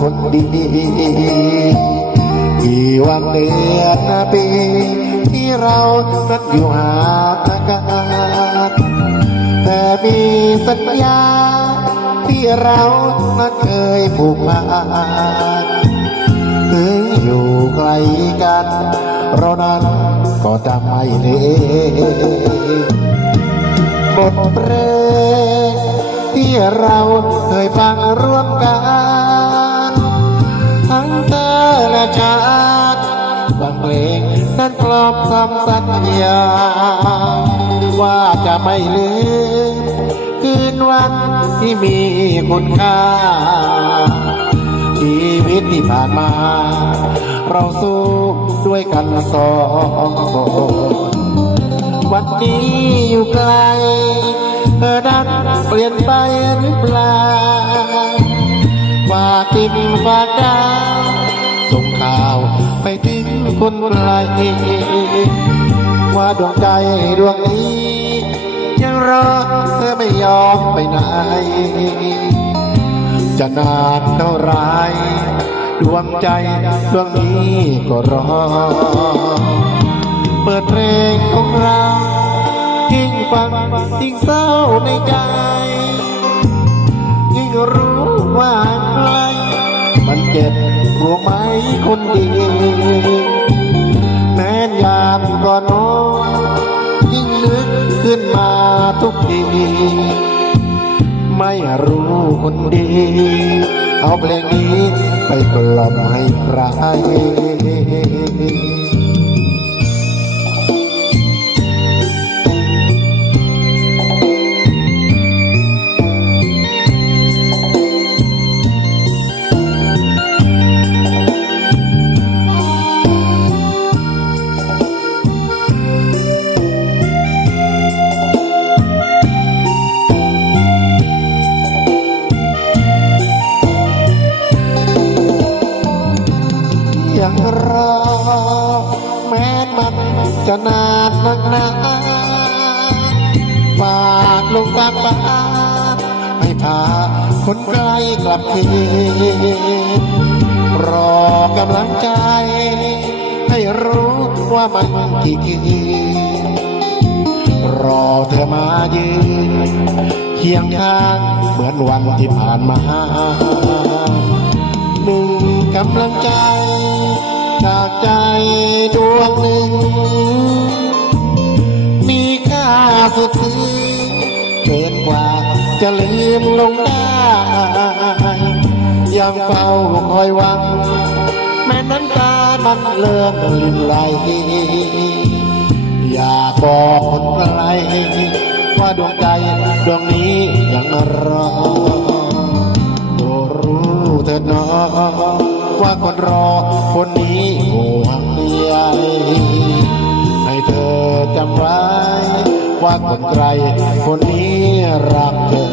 คนดี กี่วันเดือนปี ที่เรานั้นอยู่หางกันแต่มีสัญญา ที่เรานั้นเคยผูกพันถึงอยู่ไกลกัน เรานั้นก็จะไม่เลบทเพลงที่เราเคยฟังร่วมกัน อและฉันบางเพลงนั้นกลอบคำสัญญา ว่าจะไม่ลืม คืนวันที่มีคุณค่า ชีวิตที่ผ่านมา เราสู้ด้วยกันสองคนวันนี้อยู่ไกลเธอนั้นเปลี่ยนไปหรือเปล่าฝากติดฝากดาวส่ง ไปถึงคนไกลว่าดวงใจดวงนี้ยังรอเธอไม่ยอมไปไหน จะนานเท่าไรดวงใจดวงนี้ก็รอ เปิดเพลงของเรายิ่งฟังยิ่งเศร้าในใจ ยิ่งรู้ว่าใครมันเจ็บ คนดีแม้นยามก็น้อยยิ่งนึกขึ้นมาทุกทีไม่รู้คนดี เอาเพลงนี้ไปกล่อมให้ใคร ยังรอ แม้มันจะนานนักหนาฝากลงกางบ้านให้พาคนไกลกลับคืนรอกำลังใจ ให้รู้ว่ามันกี่คืนรอเธอมายืนเคียงข้างเหมือนวันที่ผ่านมาหนึ่งกำลังใจ จากใจดวงหนึ่ง มีค่าสุดซึ้งเกินกว่าจะลืมลงได้ยังเฝ้าคอยหวัง แม้น้ำตามันเลื่อนลินไหลอยากบอกคนไกลว่าดวงใจดวงนี้ยังรอโปรดรู้เถิดน้อง ว่าคนรอ คนนี้ห่วงใยให้เธอจำไว้ว่าคนไกล คนนี้รักเธอ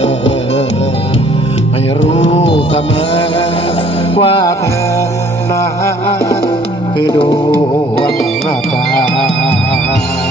ให้รู้เสมอ ว่าเธอนั้นคือดวงตา